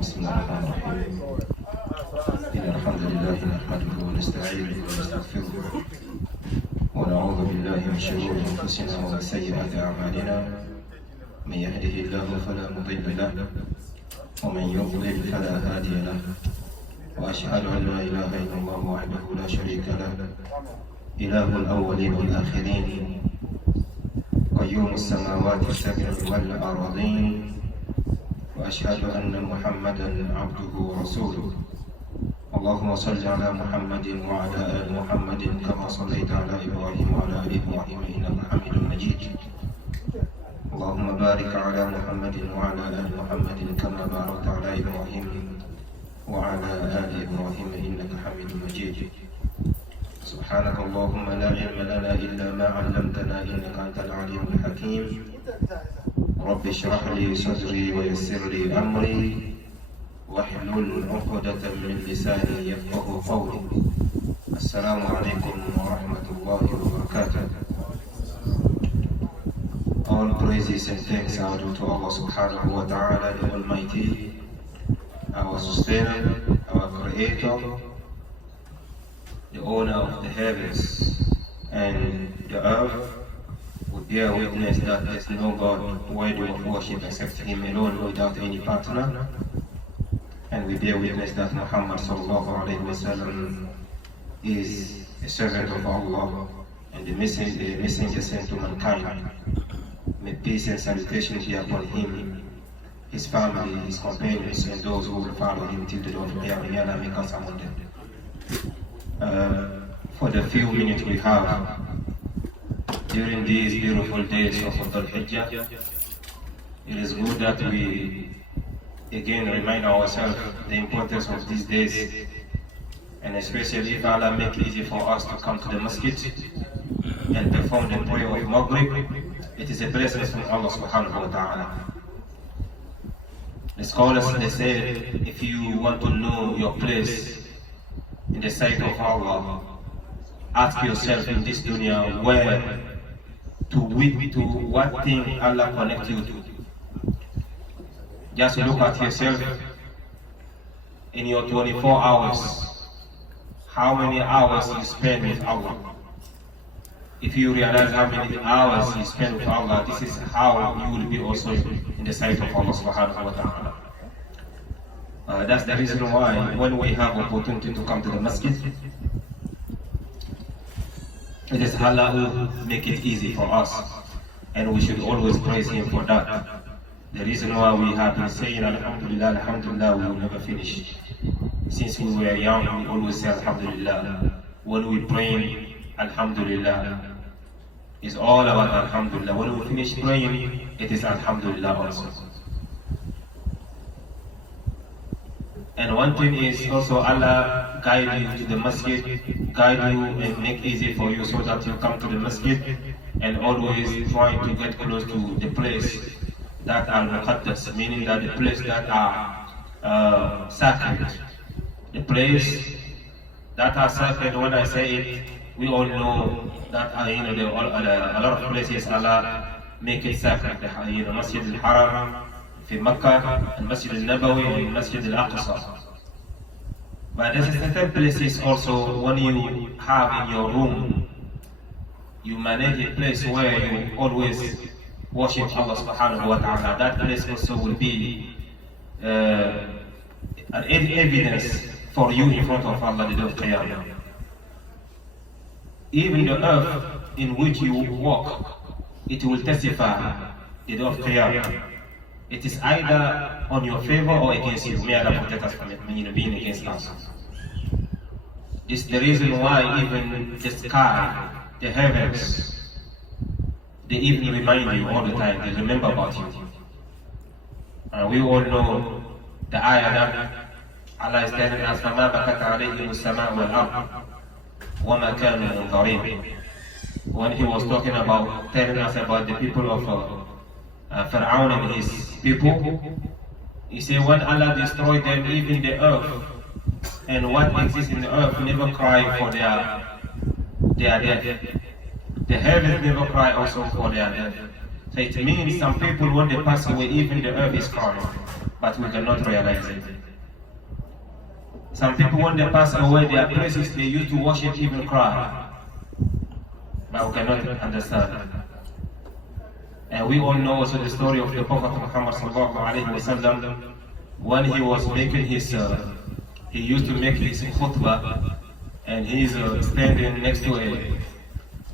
بسم الله الرحمن الرحيم. إن الحمد لله نحمده ونستعينه ونستغفره ونعوذ بالله من شرور أنفسنا ومن سيئات أعمالنا. من يهده الله فلا مضل له ومن يضلل فلا هادي له. وأشهد أن لا إله إلا الله وحده لا شريك له إله الأولين والآخرين قيوم السماوات السبع والأرضين. وأشهد أن محمدا عبده ورسوله. اللهم صل على محمد وعلى آل محمد كما صليت على إبراهيم وعلى آل إبراهيم إنك حميد مجيد. اللهم بارك على محمد وعلى آل محمد كما باركت على إبراهيم وعلى آل إبراهيم إنك حميد مجيد. سبحانك اللهم لا علم لنا إلا ما علمتنا إنك أنت العليم الحكيم. رب اشرح لي صدري ويسر لي أمري واحلل عقدة من لساني يفقه قولي. السلام عليكم ورحمة الله وبركاته. All praises and thanks are due to Allah subhanahu wa ta'ala, the Almighty, our sustainer, our creator, the owner of the heavens and the earth. We bear witness that there is no God worthy of worship except Him alone without any partner. And we bear witness that Muhammad sallallahu alayhi wa sallam is a servant of Allah and the messenger sent to mankind. May peace and salutation be upon him, his family, his companions, and those who will follow him till the dawn of Qiyamah. May Allah make us among them. For the few minutes we have during these beautiful days of Dhul Hijjah, it is good that we again remind ourselves the importance of these days, and especially if Allah make it easy for us to come to the Masjid and perform the prayer of Maghrib. It is a blessing from Allah subhanahu wa ta'ala. The scholars, they say, if you want to know your place in the sight of Allah, ask yourself in this dunya where to what thing Allah connect you to. Just look at yourself in your 24 hours. How many hours you spend with Allah? If you realize how many hours you spend with Allah, this is how you will be also in the sight of Allah subhanahu wa ta'ala. That's the reason why when we have opportunity to come to the Masjid, it is Allah who make it easy for us, and we should always praise Him for that. The reason why we have been saying Alhamdulillah, Alhamdulillah, we will never finish. Since we were young, we always say Alhamdulillah. When we pray, Alhamdulillah. It's all about Alhamdulillah. When we finish praying, it is Alhamdulillah also. And one thing is also Allah guide you to the Masjid, guide you and make easy for you so that you come to the Masjid and always try to get close to the place that are muqaddas, meaning that the place that are sacred. The place that are sacred, when I say it, we all know that a lot of places Allah make it sacred. Masjid al-Haram in Makkah, and Masjid al-Nabawi, and Masjid al-Aqsa. But there are certain places also when you have in your room, you manage a place where you always worship Allah subhanahu wa ta'ala. That place also will be an evidence for you in front of Allah the day of Qiyamah. Even the earth in which you walk, it will testify the day of Qiyamah. It is either on your favor or against you. May Allah protect us from being against us. This is the reason why even the sky, the heavens, they even remind you all the time. They remember about you. We all know the ayah that Allah is telling us, فَمَا بَكَتْ عَلَيْهِمُ السَّمَاءُ وَالْأَرْضُ وَمَا كَانُوا مُنظَرِينَ. When he was talking about, telling us about the people of Pharaoh and his people, he said when Allah destroyed them, even the earth and what exists in the earth never cry for their death. The heavens never cry also for their death. So it means some people when they pass away, even the earth is crying. but we cannot realize it. Some people, when they pass away, their places they used to worship even cry, but we cannot understand. And we all know also the story of the Prophet Muhammad sallallahu alaihi wasallam when he was making his, he used to make his khutbah, and he's standing next to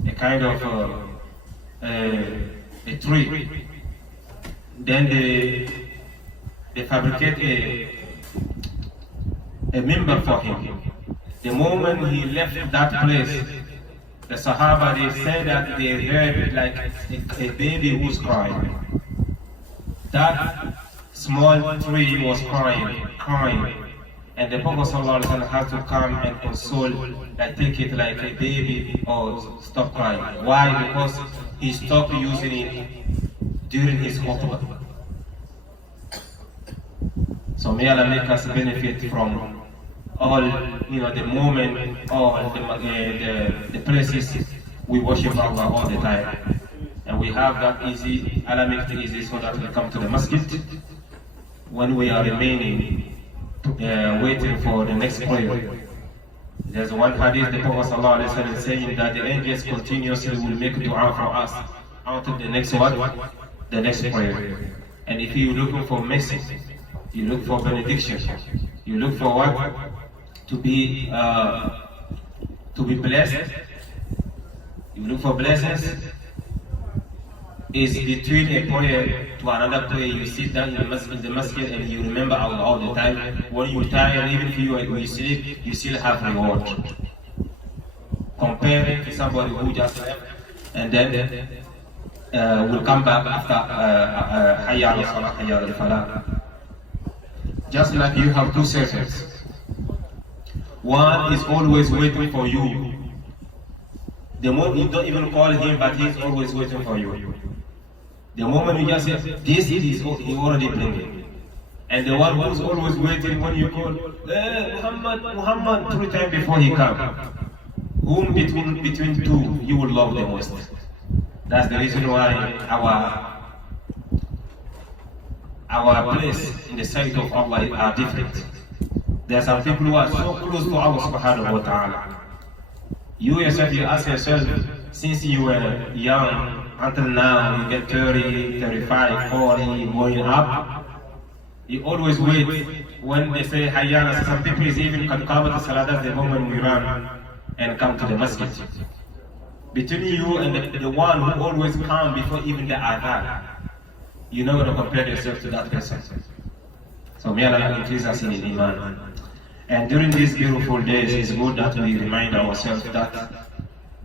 a kind of a tree. Then they fabricate a member for him. The moment he left that place, the Sahaba, they said that they heard like a baby who's crying. That small tree was crying. And the Prophet ﷺ had to come and console, like take it like a baby or stop crying. Why? Because he stopped using it during his khutbah. So may Allah make us benefit from all, the moment, all the places we worship Allah all the time. And we have that easy, Allah makes it easy so that we come to the Masjid when we are remaining waiting for the next prayer. There's one hadith, the Prophet ﷺ is saying that the angels continuously will make dua for us until the next what? The next prayer. And if you're looking for mercy, you look for benediction, you look for what? To be blessed, you look for blessings, is between a prayer to another prayer. You sit down in the masjid and you remember Allah all the time. When you retire, even if you sleep, you still have reward. Comparing to somebody who just left and then will come back after Hayya al-Salah, Hayya al-Falah. Just like you have two servants. One is always waiting for you. The moment you don't even call him, but he's always waiting for you. The moment you just say, this is he already bringing. And the one who's always waiting when you call, Muhammad, 3 times before he comes. Whom between two you will love the most. That's the reason why our place in the sight of Allah are different. There are some people who are so close to Allah subhanahu wa ta'ala. You yourself, you ask yourself, since you were young until now, you get 30, 35, 40, going up, you always wait when they say Hayyana. Some people is even can come to Salah, that's the moment we run and come to the masjid. Between you and the one who always come before even the adhan, you're not going to compare yourself to that person. So may Allah increase us in Iman. And during these beautiful days, it's good that we remind ourselves that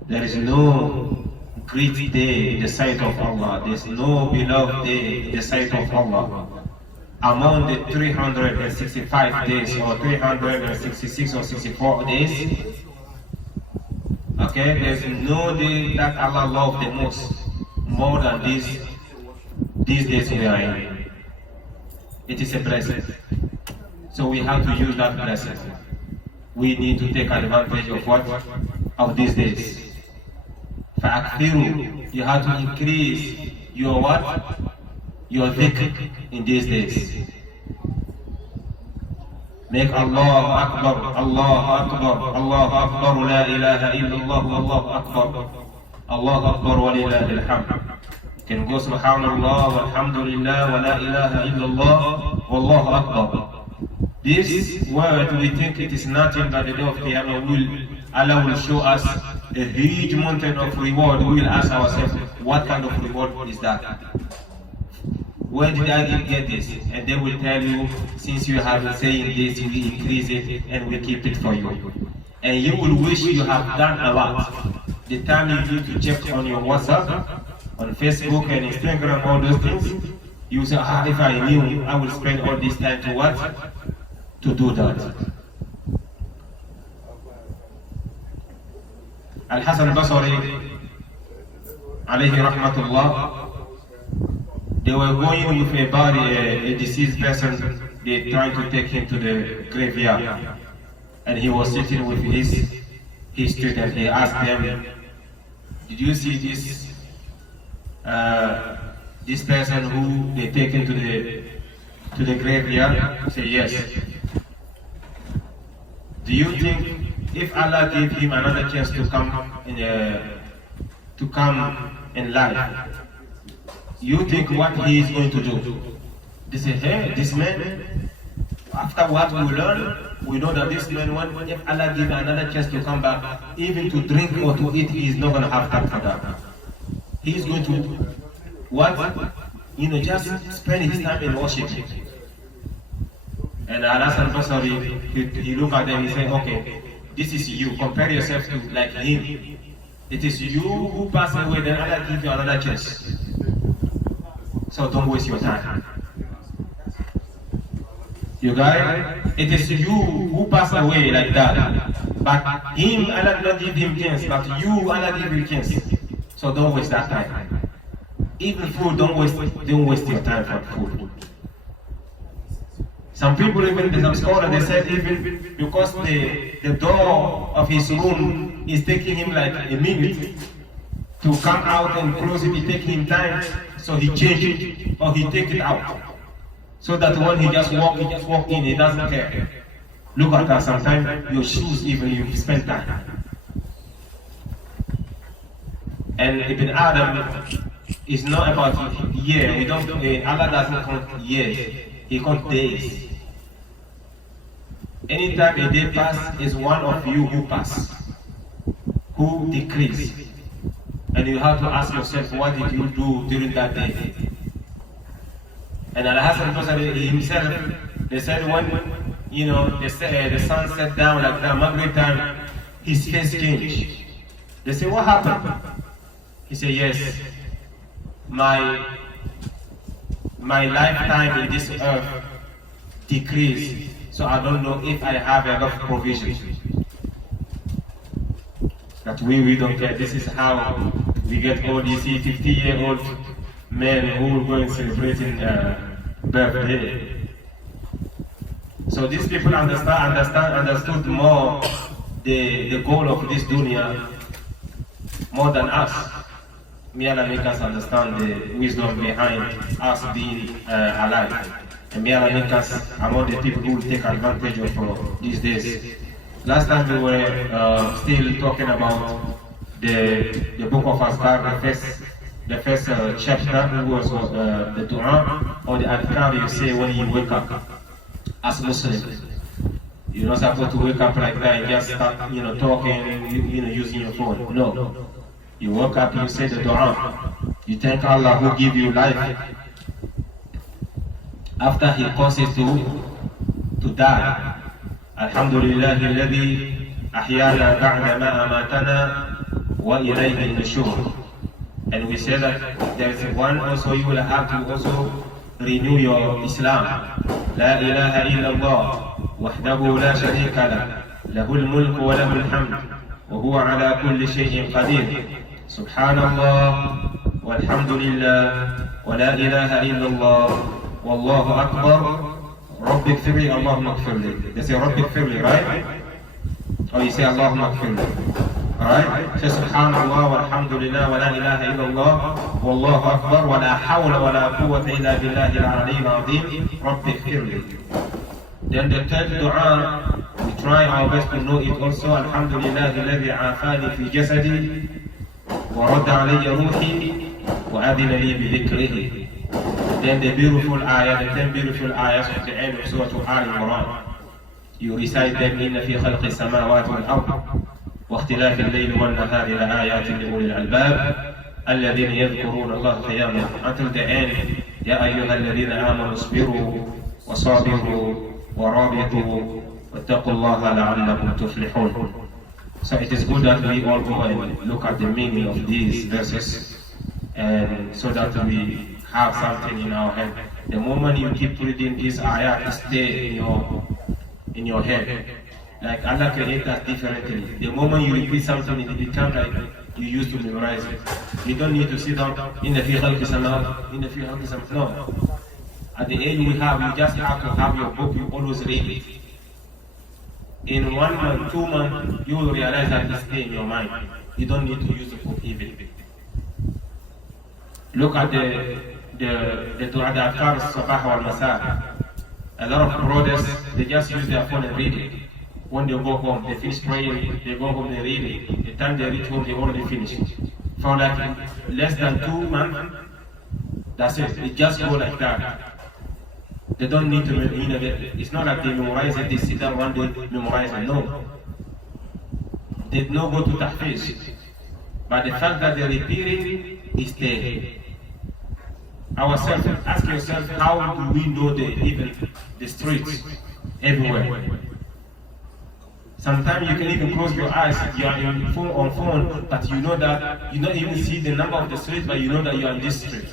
there is no great day in the sight of Allah. There is no beloved day in the sight of Allah. Among the 365 days or 366 or 64 days, okay, there is no day that Allah loves the most, more than these days we are in. It is a blessing. So we have to use that blessing. We need to take advantage of what? Of these days. فَأَكْثِرُوا, you have to increase your what? Your dhikr in these days. Make Allah Akbar, Allah Akbar, Allah Akbar, La ilaha illallah, Allah Akbar, Allah Akbar wa lillahi alhamd. You can go Subhanallah, Walhamdulillah, wa La ilaha illallah, Wallahu Akbar. This word, we think it is nothing but the day of Qiyamah. Allah will show us a huge mountain of reward. We will ask ourselves, what kind of reward is that? Where did I get this? And they will tell you, since you have been saying this, we increase it and we keep it for you. And you will wish you have done a lot. The time you need to check on your WhatsApp, on Facebook and Instagram, all those things, you say, if I knew, I would spend all this time to what? To do that. Al-Hasan al-Basri, alayhi rahmatullah, they were going with a body, a deceased person. They tried to take him to the graveyard, and he was sitting with his student. He asked them, "Did you see this person who they taken to to the graveyard? Say yes. Do you think if Allah gave him another chance to come in life, you think what he is going to do? They say, hey, this man, after what we learn, we know that this man, if Allah give another chance to come back, even to drink or to eat, he is not going to have time for that. He is going to, what? Just spend his time in worship. And Al-Hasan Basri, he looked at them, he said, okay, this is you, compare yourself to like him. It is you who pass away, then Allah give you another chance. So don't waste your time. You got it? It is you who pass away like that. But him, Allah not give him chance, but you, Allah give you chance. So don't waste that time. Even food, don't waste your time for food. Some people, even some scholars, they said even because the door of his room is taking him like a minute to come out and close it, it taking him time, so he changed it or he take it out. So that when he just walk in, he doesn't care. Look at that, sometimes your shoes even you spend time. And Ibn Adam is not about year. We don't. Allah doesn't count years. He counts days. Anytime a day pass is one of you who pass, who decrease, and you have to ask yourself, what did you do during that day? And Al-Hasan Basri himself, they said when the sun set down like that, Maghrib time, his face changed. They say, what happened? He said, yes, my lifetime in this earth decreased, so I don't know if I have enough provision. That we don't care. This is how we get all these 50-year-old men who will go and celebrating birthday. So these people understood more the goal of this dunya more than us. May Allah make us understand the wisdom behind us being alive. And may Allah make us among the people who will take advantage of these days. Last time we were still talking about the book of Azkar, the first chapter, was the dua or the adhkar you say when you wake up as Muslim. You're not supposed to wake up like that and just start talking, using your phone. No. You wake up, you say the dua. You thank Allah who give you life after He causes to die. Alhamdulillah alladhi ahyana ba'da ma amatana wa ilayhi nushur. And we say that there is one also you will have to also renew your Islam. La ilaha illallah wahdahu la sharika lah lahul mulku wa lahul hamd wa huwa ala kulli shay'in qadir. Subhanallah walhamdulillah wa la ilaha illallah wallahu akbar. Rabbi gfirli, Allahumma gfirli. They say Rabbi gfirli, right? Or you say Allahumma gfirli. Alright? Say Subhanallah walhamdulillah wa la ilaha illallah wallahu akbar wa la hawla wa la quwwata illa billahi al-aliyyil azim. Rabbi gfirli. Then the third dua, we try our best to know it also. Alhamdulillah alladhi afani fi jasadi wa radda alayya ruhi wa adina li bi dhikrihi. Then the beautiful ayah, the 10 beautiful ayahs of the end of Surah Al-Imran. You recite them, إن في خلق السماوات والأرض واختلاف الليل والنهار لآيات لأولي الألباب الذين يذكرون الله قياما, until the end. يا أيها الذين آمنوا اصبروا وصابروا ورابطوا واتقوا الله لعلكم تفلحون. So it is good that we all go and look at the meaning of these verses, and so that we have something in our head. The moment you keep reading these ayat, it stay in your head. Like Allah created us differently. The moment you repeat something, it becomes like you used to memorize it. You don't need to sit down in the fiqh al-Qisam. No. At the age we have, you just have to have your book, you always read it. In 1 month, 2 months, you will realize that it stays in your mind. You don't need to use the book even. Look at the dua, the adhkar sabah wal masa. A lot of brothers, they just use their phone and read it. When they go home, they finish praying, they go home, they read it. The time they reach home, they already finished. For like less than 2 months, that's it. It just go like that. They don't need to, it's not like they memorize it, they sit down one day, memorize it. No. They don't go to tahfiz. But the fact that they repeat it is there. Ourselves, ask yourself, how do we know even the streets everywhere? Sometimes you can even close your eyes, you are on phone, but you know that you don't even see the number of the streets, but you know that you are in this street.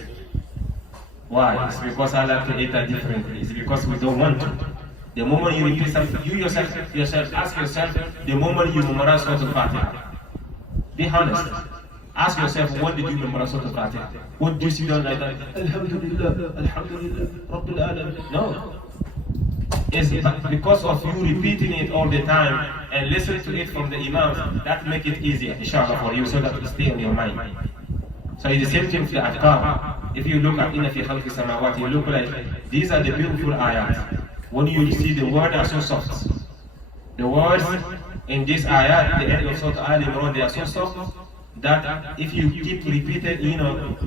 Why? It's because Allah created that differently. It's because we don't want to. The moment you repeat something, you yourself ask yourself, the moment you memorize Surah Al-Fatiha, be honest. Ask yourself, when did you memorize Surah Al-Fatiha? What do you sit down like that? Alhamdulillah, Alhamdulillah, Rabbil Alamin. No. It's because of you repeating it all the time and listening to it from the Imams, that make it easier, inshallah, for you, so that it stay on your mind. So it's the same thing for the Adhkar. If you look at Inna fi khalqi samawati, you look like, these are the beautiful ayat. When you see the words are so soft. The words in this ayat, the end of Surah Al-Imran, they are so soft that if you keep repeating,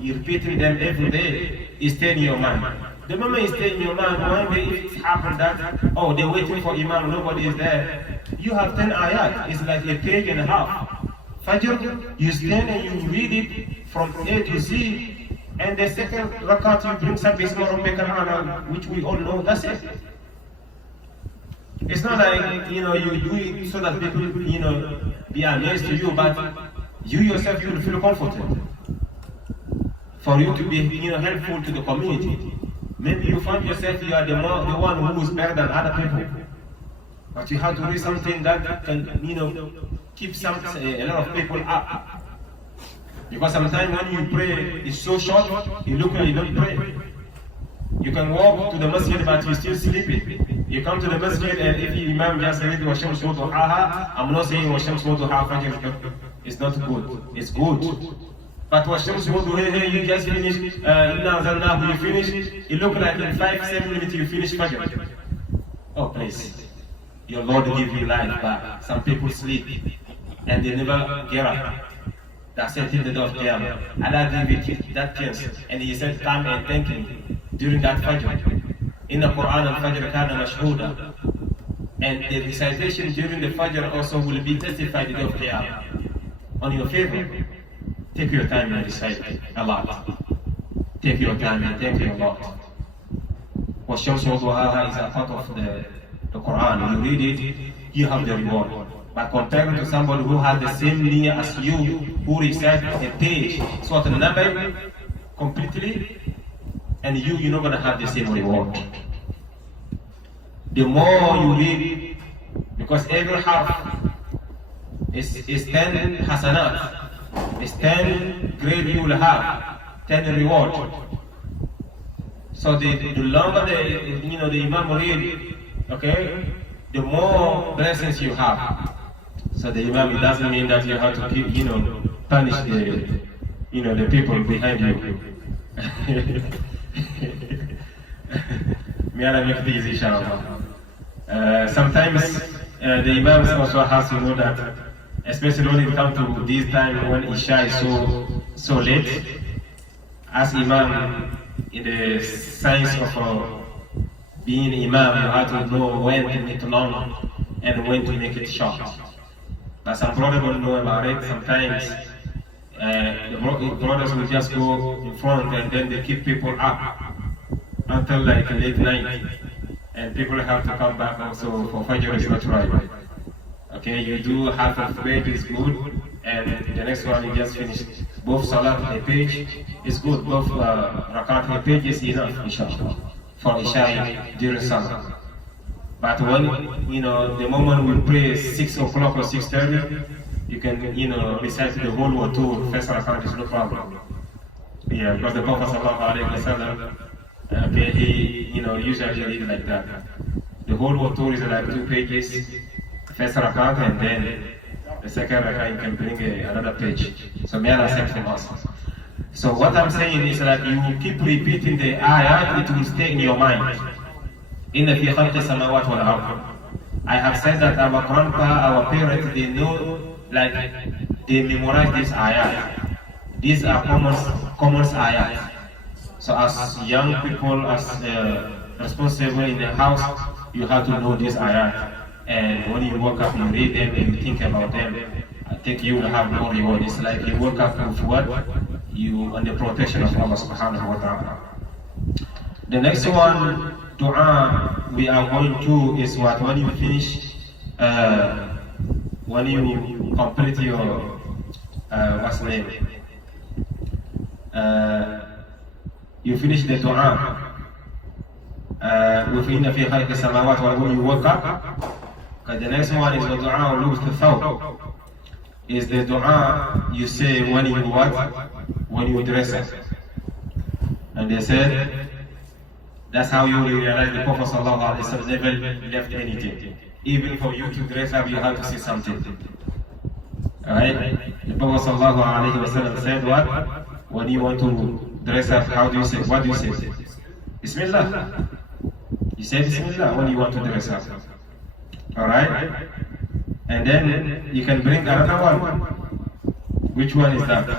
you're repeating them every day, it stays in your mind. The moment it stays in your mind, one day if it happens that, oh, they're waiting for Imam, nobody is there, you have 10 ayat, it's like a page and a half. Fajr, you stand and you read it from A to Z, and the second rakat you bring some Bismillah Rabbika al-A'la, which we all know, that's it. It's not like, you do it so that people, be amazed to you, but you yourself, you will feel comfortable. For you to be, helpful to the community. Maybe you find yourself, you are the one who is better than other people. But you have to do something that can, keep a lot of people up. Because sometimes when you pray, it's so short, you look and you don't pray. You can walk to the masjid, but you're still sleeping. You come to the masjid, and if the imam just read Washams wa duhaha, I'm not saying Washams wa duhaha, it's not good. It's good. But Washams wa duhaha, you just finish, you finish, it looks like in 5-7 minutes you finish Fajr. Oh, please. Your Lord will give you life back. Some people sleep, and they never get up. That's it till the day of Qiyamah. Allah gave you that chance, and He said, come and thank Him during that Fajr. In the Quran, al-Fajr kana mashhuda. And the recitation during the Fajr also will be testified the day of Qiyamah. On your favor, take your time and recite a lot. Take your time and thank your Lord. Washams wa duhaha is a part of the Quran. You read it, you have the reward. But compared to somebody who has the same niyyah as you, who recites a page, Surah Al-Nabai, completely, and you're not going to have the same reward. The more you read, because every half is 10 hasanat, it's 10 grade you will have, 10 reward. So the longer the Imam read, okay, the more blessings you have. So the Imam, it doesn't mean that you have to keep, punish the people behind you. May Allah make it easy, inshallah. Sometimes the Imams also has to know that, especially when it comes to this time when Isha is so late, as Imam in the science of being Imam, you have to know when to make it long and when to make it short. But some brothers don't know about it. Sometimes the brothers will just go in front and then they keep people up until like late night. And people have to come back also for Fajr is not right. Okay, you do half of page is good, and the next one you just finish. Both Salat a page is good, both Rakat a page is enough, inshallah, for Isha during Salah. But when, the moment we pray 6 o'clock or 6:30, you can, recite the whole Wudu, first Rakat is no problem. Yeah, because the Prophet ﷺ, okay, he, usually read like that. The whole Wudu is like 2 pages, first Rakat, and then the second Rakat you can bring another page. So may Allah accept from us. So what I'm saying is that you keep repeating the ayat, it will stay in your mind. إِنَّ فِي خَلْقِ السَّمَاوَاتِ وَالْأَرْضِ. I have said that our grandpa, our parents, they know, like, they memorize these ayat. These are common ayat. So as young people, as responsible in the house, you have to know these ayat. And when you wake up, you read them and you think about them. I think you will have more reward. It's like you wake up with what? You on the protection of Allah subhanahu wa ta'ala. The next one, dua, we are going to is what? When you finish, when you complete your, what's the name? You finish the dua. وَفِينَ فِي خَلْقِ السَّمَاوَاتِ وَالْأَرْضِ. When you wake up, the next one is the dua lubs thawb. Is the dua you say when you what? When you dress up. And they said, that's how you realize the Prophet ﷺ never left anything. Even for you to dress up, you have to say something. Alright? The Prophet ﷺ said what? When you want to dress up, how do you say? What do you say? Bismillah. You say Bismillah when you want to dress up. Alright? And then you can bring another one. Which one is that?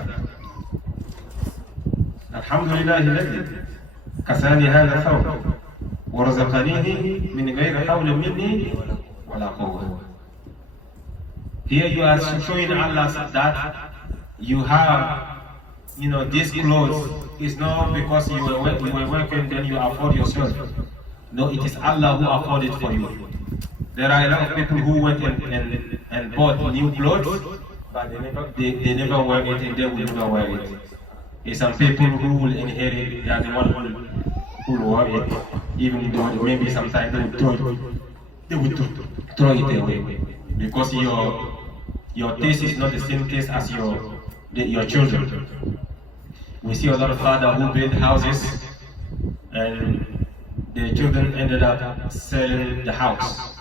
Alhamdulillah alladhi kasani hadha thawb wa razaqanihi min ghayri hawlin minni wala quwwah. Here you are showing Allah that you have, these clothes is not because you were working, then you afford yourself. No, it is Allah who afforded for you. There are a lot of people who went and bought new clothes, but they never wear it, and they will never wear it. It's some people who will inherit, they are the one who will wear it, even though maybe sometimes they will throw it away. Because your taste is not the same taste as your children. We see a lot of fathers who build houses and the children ended up selling the house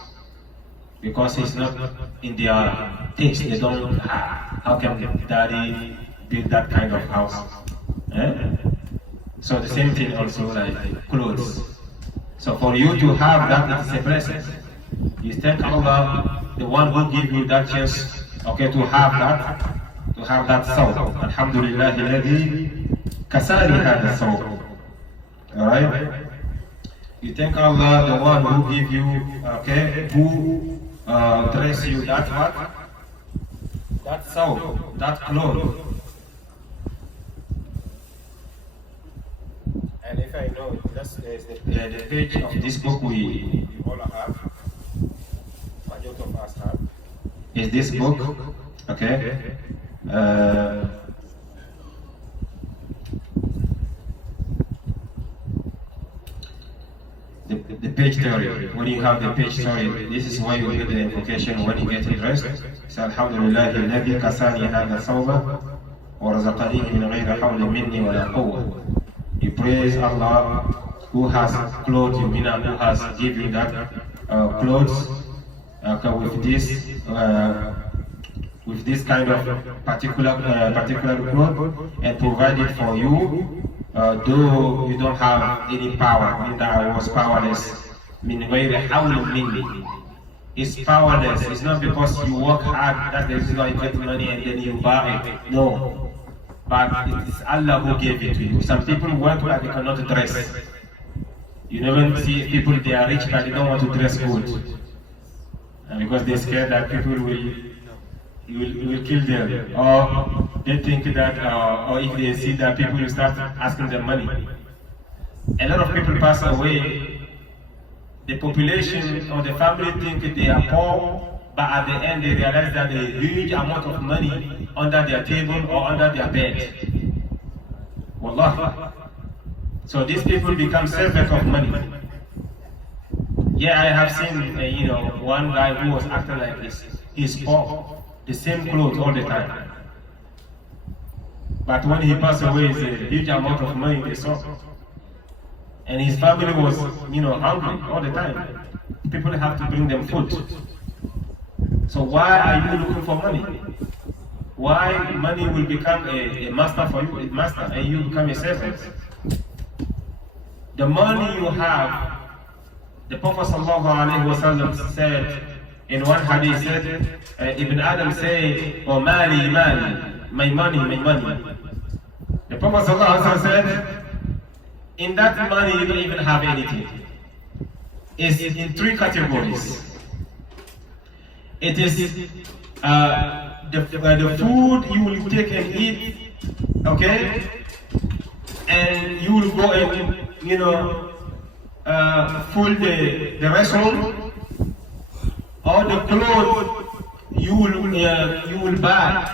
because it's not in their taste. They don't, how can daddy build that kind of house? So the same thing also like clothes. So for you to have that, it's a blessing. You thank Allah, the one who gave you that chance, okay, to have that soul. Alhamdulillah alladhi kasani hadha soul. Alright? You thank Allah, the one who gave you, okay, who dress you that what? That soul, that cloth. And if I know, that's the page of this book we all have, majority of us have, is this book, okay? The page theory. When you have the page theory, this is why you get the invocation when you get dressed. So Alhamdulillah alladhi kasani hadha thawba wa razaqanihi min ghayri hawlin minni wa la quwwah. You praise Allah who has clothed you, meaning who has given you that clothes with this kind of particular cloth and provided for you, though you don't have any power, meaning that I was powerless. It's powerless. It's not because you work hard that there is no get money and then you buy it. No. But it is Allah who gave it to you. Some people work but they cannot dress. You never see people, they are rich but they don't want to dress good. And because they're scared that people will kill them. Or they think that, or if they see that people will start asking them money. A lot of people pass away. The population or the family think they are poor, but at the end they realize that there is a huge amount of money under their table or under their bed. Wallah. So these people become servants of money. Yeah, I have seen, one guy who was acting like this. He's poor, the same clothes all the time. But when he passed away, it's a huge amount of money they saw. And his family was, hungry all the time. People have to bring them food. So why are you looking for money? Why money will become a master for you, a master, and you become a servant? The money you have, The Prophet ﷺ said in one hadith, said, Ibn Adam say, oh mali, mali, my money, my money. The Prophet ﷺ said, in that money you don't even have anything. It's in three categories. It is the food you will take and eat, okay? And you will go and, fill the restroom, or the clothes you will buy,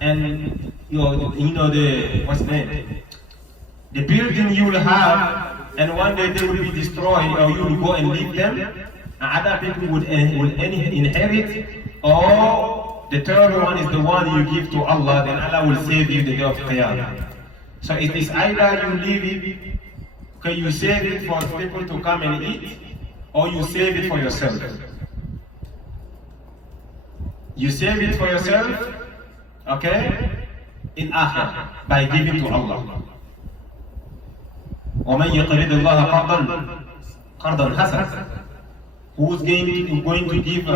and the what's the name? The building you will have, and one day they will be destroyed, or you will go and leave them, and other people will inherit, or the third one is the one you give to Allah, then Allah will save you the day of Qiyamah. So it is either you leave it, okay, you save it for people to come and eat, or you save it for yourself. You save it for yourself, okay, in Akhirah, by giving to Allah. وَمَنْ يَقْرِضِ اللَّهَ قَرْضًا حَسَنًا. Who's going to give a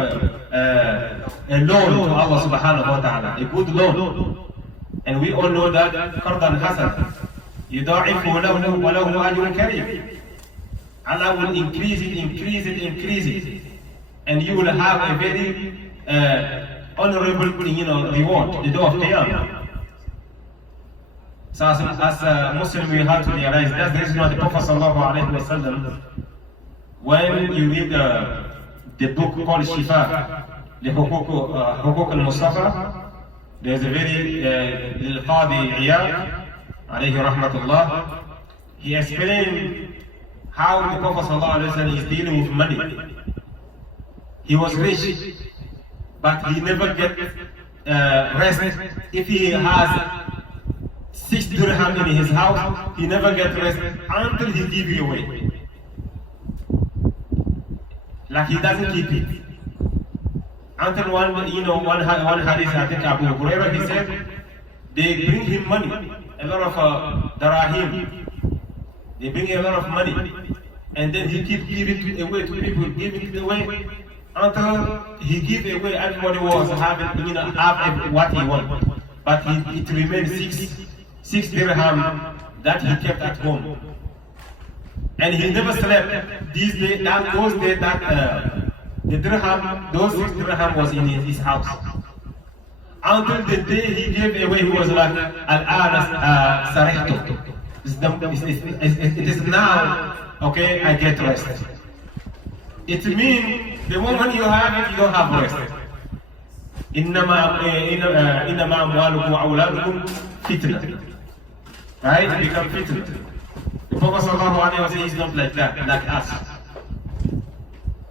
loan to Allah subhanahu wa ta'ala, a good loan. And we all know that قَرْضًا حَسَنًا يُضَاعِفُهُ لَهُ وَلَهُ أَجْرٌ كَرِيمٌ. Allah will increase it, and you will have a very honorable reward, the day of Qiyamah. So as a Muslim, we have to realize that's the reason why the Prophet ﷺ, when you read the book called Shifa, the Hukuk al-Mustafa, there's a very Qadi Iyad, alayhi rahmatullah, he explained how the Prophet ﷺ is dealing with money. He was rich, but he never get rest. If he has 6 dirham in his house, he never gets rest until he gives it away. Like he doesn't keep it. Until one hadith, I think Abu Hurairah, he said, they bring him money, a lot of darahim. They bring a lot of money, and then he keeps giving it away to people, giving it away until he gives away. Everybody was having, have what he wants, but it remains six dirham that he kept at home, and he never slept. The dirham, those 6 dirham was in his house. Until the day he gave away, he was like, Al-Ana Sarihtu. It is now, okay, I get rest. It means the moment you have it, you don't have rest. إنما أموالكم وأولادكم فتنة. Right? It becomes fitnah. The Prophet ﷺ is not like that, like us.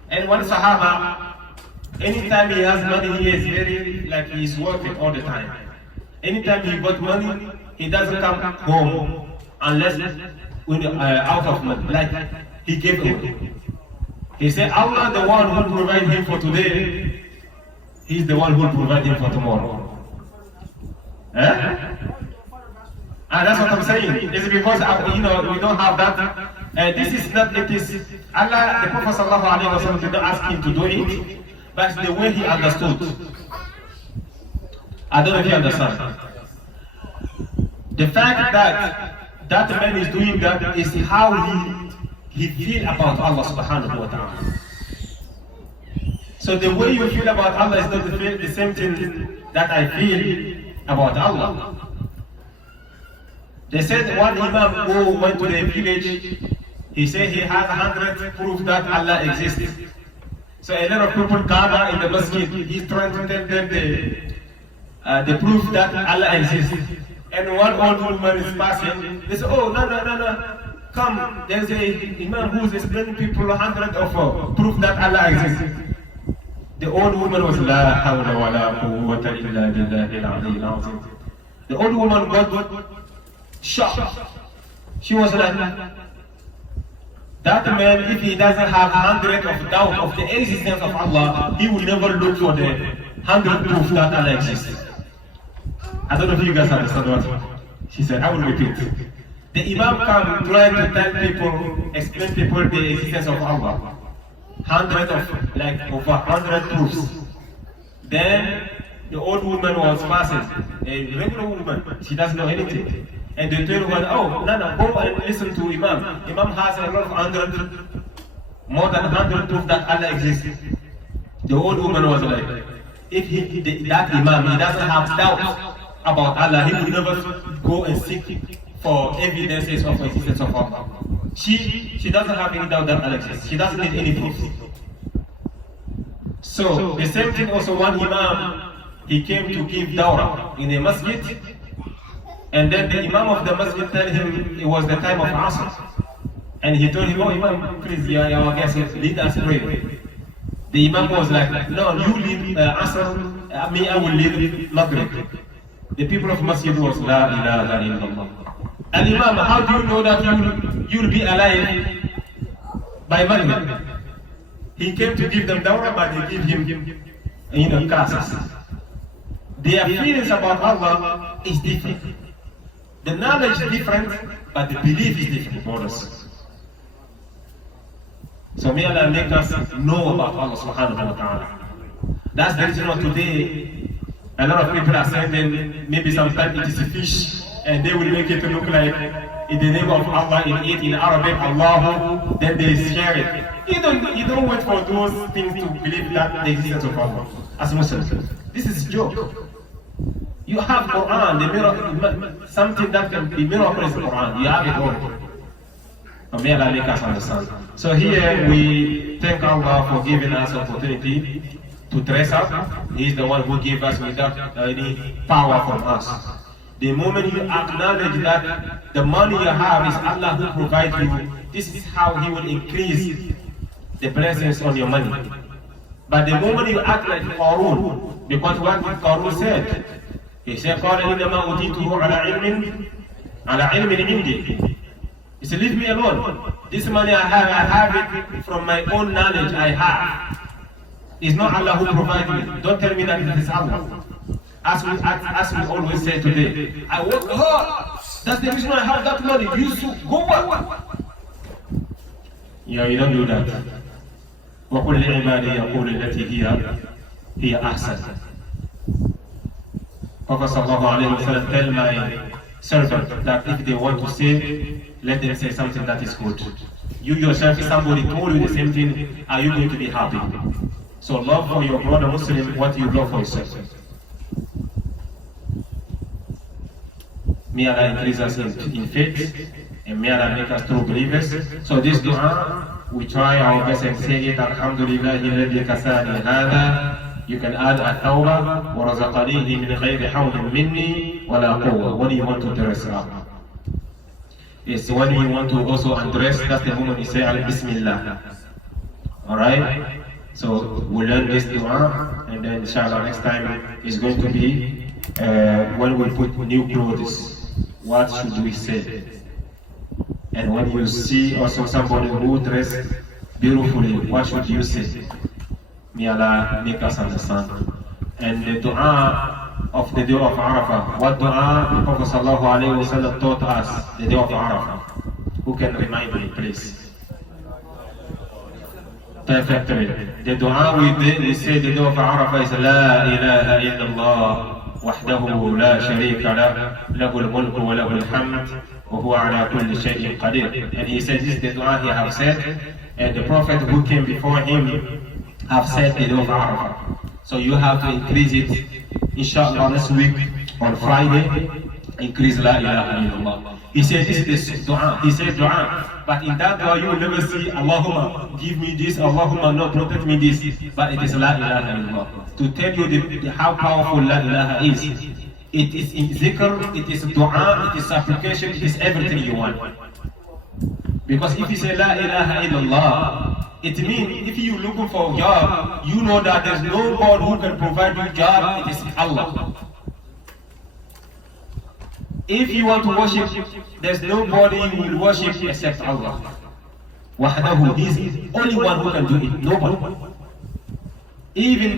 And one Sahaba, anytime he has money, he is very, like he's working all the time. Anytime he got money, he doesn't come home unless out of money, like he gave away. He said, Allah, the one who provides him for today, he's the one who will provide him for tomorrow. That's what I'm saying. It's because we don't have that. This is not. It is Allah. The Prophet ﷺ did not ask him to do it, but the way he understood. I don't know if you understand. The fact that man is doing that is how he feel about Allah subhanahu wa ta'ala. So the way you feel about Allah is not the same thing that I feel about Allah. They said one Imam who went to the village, he said he has 100 proof that Allah exists. So a lot of people gather in the Masjid. He's trying to tell them the proof that Allah exists. And one old woman is passing. They say, oh, no. Come, there's a Imam who's explaining people 100 of proof that Allah exists. The old woman was La hawla wa la quwwata illa billahi al-aliyyil azim. The old woman got shocked. She was like, that man, if he doesn't have 100 of doubt of the existence of Allah, he will never look for the 100 proof that Allah exists. I don't know if you guys understand what she said. I will repeat. The Imam come trying to tell people, explain people the existence of Allah. hundreds of, like over 100 proofs. Then the old woman was fasting, a regular woman, she doesn't know anything. And they told her, oh, Nana, go and listen to Imam. Imam has a lot of 100, more than 100 proof that Allah exists. The old woman was like, if that Imam, he doesn't have doubt about Allah, he will never go and seek for evidences of the existence of Allah. She doesn't have any doubt that Allah exists. She doesn't need any proof. So the same thing also, one Imam, he came to give dawrah in a masjid, and then the Imam of the masjid told him it was the time of Asr. And he told him, oh Imam, please, you are our guest, lead us pray. The Imam was like, no, you lead Asr, me, I will lead Maghrib. The people of Masjid was, La ilaha illallah. And Imam, how do you know that you'll be alive by Maghrib? He came to give them dawrah, but they give him, classes. Their feelings about Allah is different. The knowledge is different, but the belief is different, brothers. So may Allah make us know about Allah subhanahu wa ta'ala. That's the reason why today a lot of people are saying maybe sometimes it is a fish and they will make it look like in the name of Allah in Arabic, Allah, then they share it. You don't wait for those things to believe that the existence of Allah as Muslims. This is a joke. You have Quran, the miracle, something that can be miracle is Quran. You have it all. May Allah make us understand. So here we thank Allah for giving us opportunity to dress up. He is the one who gave us without any power from us. The moment you acknowledge that the money you have is Allah who provides you, this is how He will increase the blessings on your money. But the moment you act like Qarun, because what Qarun said, he said, قال إنما أوتيته على علم عندي. He said, leave me alone. This money I have it from my own knowledge I have. It's not Allah who provides me. Don't tell me that it is Allah. As we always say today, I work hard. That's the reason I have that money. You should go work. Yeah, you don't do that. وَقُلْ لِعِبَادِي يَقُولِ الَّتِي هِيَ أَحْسَنُ. Prophet sallallahu alayhi wa sallam tell my servant that if they want to say, let them say something that is good. You yourself, if somebody told you the same thing, are you going to be happy? So love for your brother Muslim what you love for yourself. May Allah increase us in faith, and may Allah make us true believers. So this dua, we try our best and say it, Alhamdulillah, alladhi kasani hada. You can add at-tawbah, وَرَزَقَنِيهِ مِنْ غَيْرِ حَوْلٍ مِنِّي وَلَا قُوَّةٍ. When you want to dress up. It's when you want to also undress, that's the moment you say Bismillah. Alright? So we learn this dua, and then inshallah next time is going to be when we put new clothes, what should we say? And when you see also somebody who dressed beautifully, what should you say? May Allah make us understand. And the dua of the day of Arafah, what dua the Prophet sallallahu alayhi wa sallam taught us the day of Arafah? Who can remind me, please? Perfectly. The dua we say the day of Arafah is La ilaha illallah wahdahu la sharika lah lahul mulku wa lahul hamd wa huwa ala kulli shay'in qadir. And he said this is the dua he have said, and the Prophet who came before him have said the day of Arafah. So you have to increase it. Inshallah next week on Friday, increase La ilaha illallah. He said this is dua. He said dua. But in that dua you will never see Allahumma give me this, Allahumma no protect me this. But it is La ilaha illallah. To tell you how powerful La ilaha is. It is in zikr, it is dua, it is supplication, it is everything you want. Because if you say La ilaha illallah, it means if you looking for a job, you know that there's no God who can provide you a job, it is Allah. If you want to worship, there's nobody who will worship except Allah. Wahdahu, He is the only one who can do it, nobody. Even,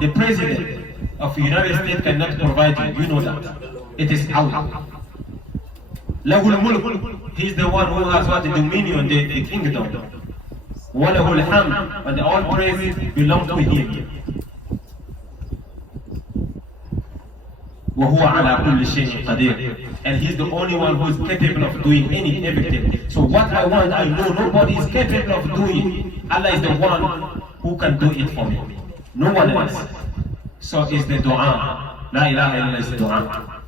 the president of the United States cannot provide you, you know that. It is Allah. Lahul mulk, He is the one who has what? The dominion, the kingdom. وَلَهُ الْحَمْدُ, and all praise belongs to him. وَهُوَ عَلَى كُلِّ شَيْءٍ قَدِيرٌ, and he's the only one who is capable of doing everything. So what I want, I know nobody is capable of doing. Allah is the one who can do it for me. No one else. So it's the dua. La ilaha illallah is the dua.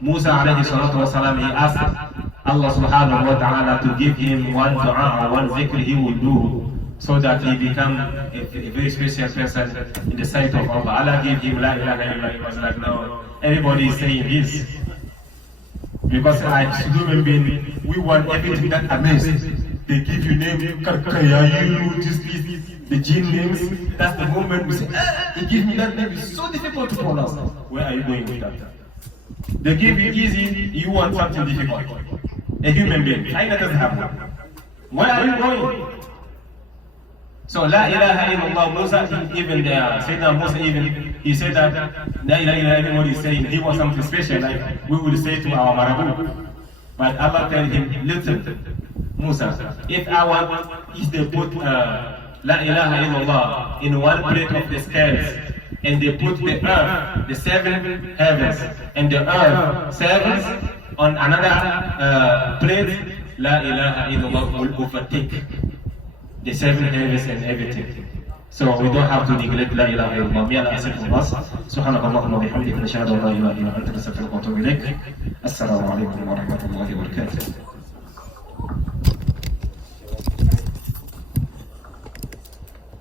Musa alayhi salatu wasalam, he asked Allah subhanahu wa ta'ala to give him one dua or one zikr he will do so that he become a very special person in the sight of Allah. Allah gave him la ilaha illallah. He was like, no, everybody is saying this. Because as human being, we want everything that amazes. They give you name, Karkayayu, this, the jinn names. That's the moment we say, they give me that name, it's so difficult to pronounce. Where are you going with that? They give you easy, you want something difficult. A human being, China doesn't have one. Where are you going? So, La ilaha illallah, Musa, even there, Sayyidina Musa, even, he said that, La ilaha illallah, everybody is saying he was something special, like we will say to our Marabu. But Allah told him, listen, Musa, if they put La ilaha illallah in one plate of the scales, and they put the earth, the seven heavens, and the earth, sevens, on another plate, La ilaha illallah will overtake the seven heavens and everything. So we don't have to neglect La ilaha illallah. May Allah accept from us. Subhanakallahumma wa bihamdika, nashhadu an la ilaha illa anta, nastaghfiruka wa natubu ilayk. Assalamu alaikum wa rahmatullahi wa barakatuh.